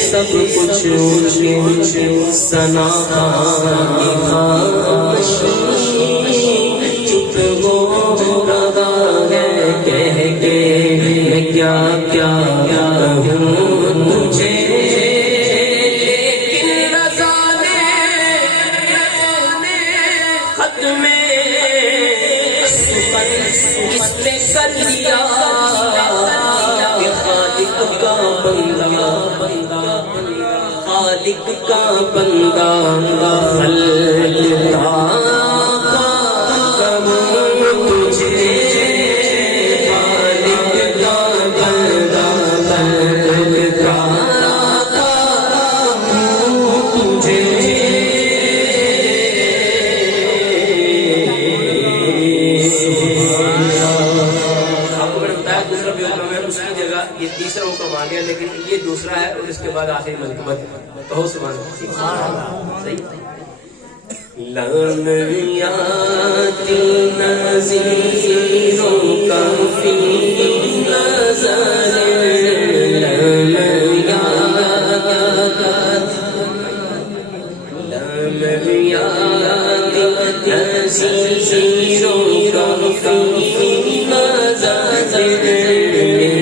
سب کچھ سنا کی خاموشی چپ ہو رہا ہے کہہ کے میں کیا کیا کہوں تجھے لیکن رضا نے خط میں اس پہ کر لیا کہ خالق کا بندہ خالق کا بندہ خلق کا کہوں تجھے خالق کا بندہ خلق کا کہوں تجھے آپ کو میں نے بتایا دوسرا بھی حکم ہے اس کی جگہ یہ تیسرا حکم آ گیا لیکن یہ دوسرا ہے اور اس کے بعد آخری منقبت کہو سبحان اللہ صحیح لم یاتی نذیروں کا فی نظر لم یاتی نذیروں کا فی نظر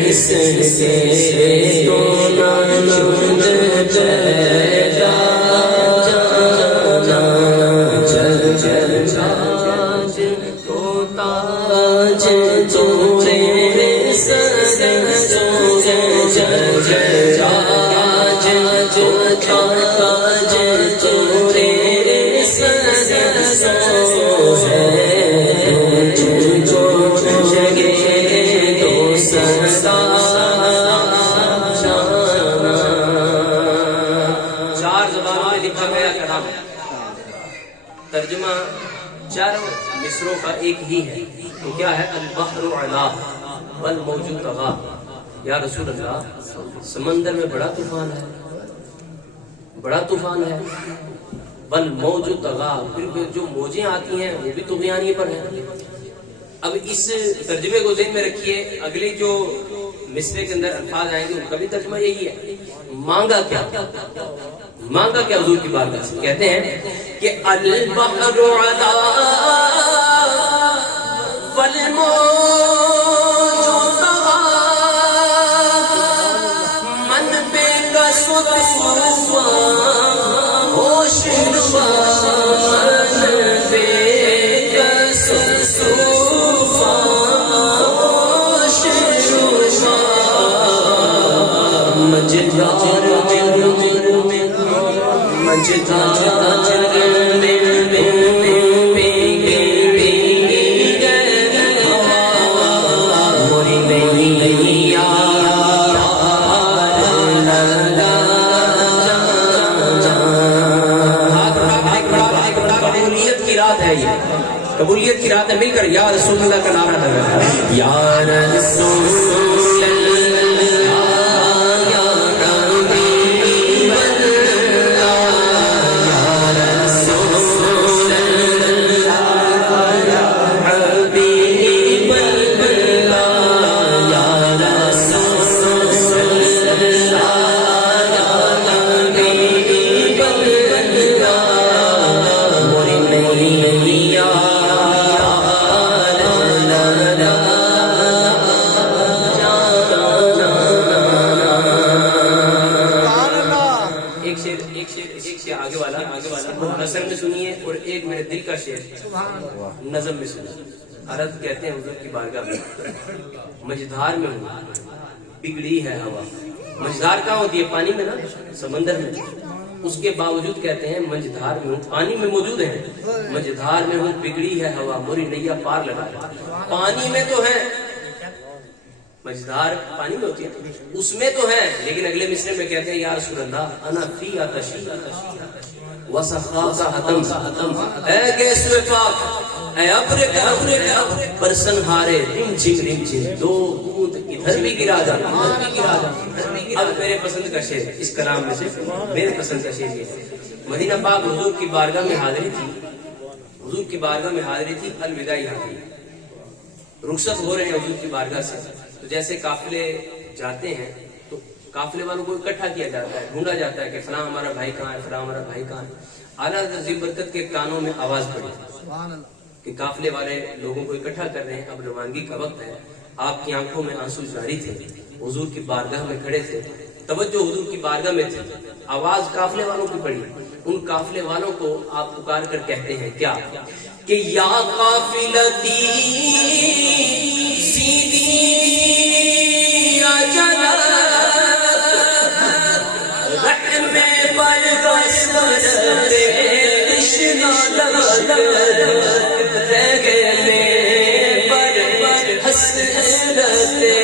اس سے تو نشد جا جو रखा गया कलाम। तर्जुमा चारों मिसरों का एक ही है, तो क्या है? अल बहरु अला वल मौजू तगा। या रसूल अल्लाह, समंदर में बड़ा तूफान है, बड़ा तूफान है। वल मौजू तगा, फिर जो मौजें आती हैं वो भी तुग़यानी पर है। अब इस तर्जुमे को ज़हन में रखिए, अगली जो मिसरे के अंदर अल्फाज आएंगे उनका भी तर्जुमा यही है। मांगा क्या? मांगा क्या हुजूर की बारगाह से? कहते हैं कि अल बहरु अला वल मौजू तगा मन पे कसुत होश कबूलियत की रात है। मिलकर या रसूल अल्लाह का नारा लगा, या रसूल नज़र में सुनिए और एक मेरे दिल का शेर नज़म में सुनिए। अरज कहते हैं हुजूर की बारगाह में, मझधार में हूँ बिगड़ी है हवा। मझधार कहाँ होती है? पानी में ना, समंदर में। उसके बावजूद कहते हैं मझधार में हूँ, पानी में मौजूद है। मझधार में हूँ बिगड़ी है हवा, मोरी नैया पार लगा। पानी में तो है, मझधार पानी में होती है, उसमें तो है, लेकिन अगले मिसरे में कहते हैं या रसूल अल्लाह अना फी आतशी वसखाका हतम ऐ गैसुए पाक ऐ अब्र बरसन हारे रिम झिम दो बूंद इधर भी गिरा जा, इधर भी गिरा जा। अब मेरे पसंद का शेर, इस कलाम में से मेरे पसंद का शेर ये। मदीना पाक हुजूर की बारगाह में हाजिरी थी, हुजूर की बारगाह में हाजिरी थी, अलविदाई हाजिरी। रुखसत हो रहे हैं हुजूर की बारगाह से, तो जैसे काफिले जाते हैं तो काफिले वालों को इकट्ठा किया जाता है, ढूंढा जाता है कि फलां हमारा भाई कहाँ है, फलां हमारा भाई कहाँ है। आला हज़रत बरकत के कानों में आवाज पड़ी कि काफिले वाले लोगों को इकट्ठा कर रहे हैं, अब रवानगी का वक्त है। आपकी आंखों में आंसू जारी थे, हुजूर की बारगाह में खड़े थे, तवज्जो हुजूर की बारगाह में थी, आवाज काफिले वालों की पड़ी। उन काफिले वालों को आप पुकार कर कहते हैं क्या कि या काफिलती सीधी अजला रहमे बरगसते कृष्णा लश्कर रह गए बर हसरते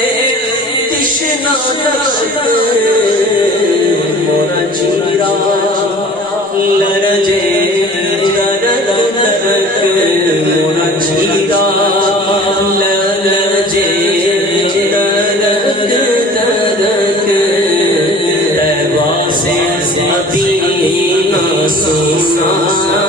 कृष्णा लश्कर मोरा चीरा लरजे दरद नरक मोरा चीरा लरजे दरक दरक तैवा से अभी ना सुना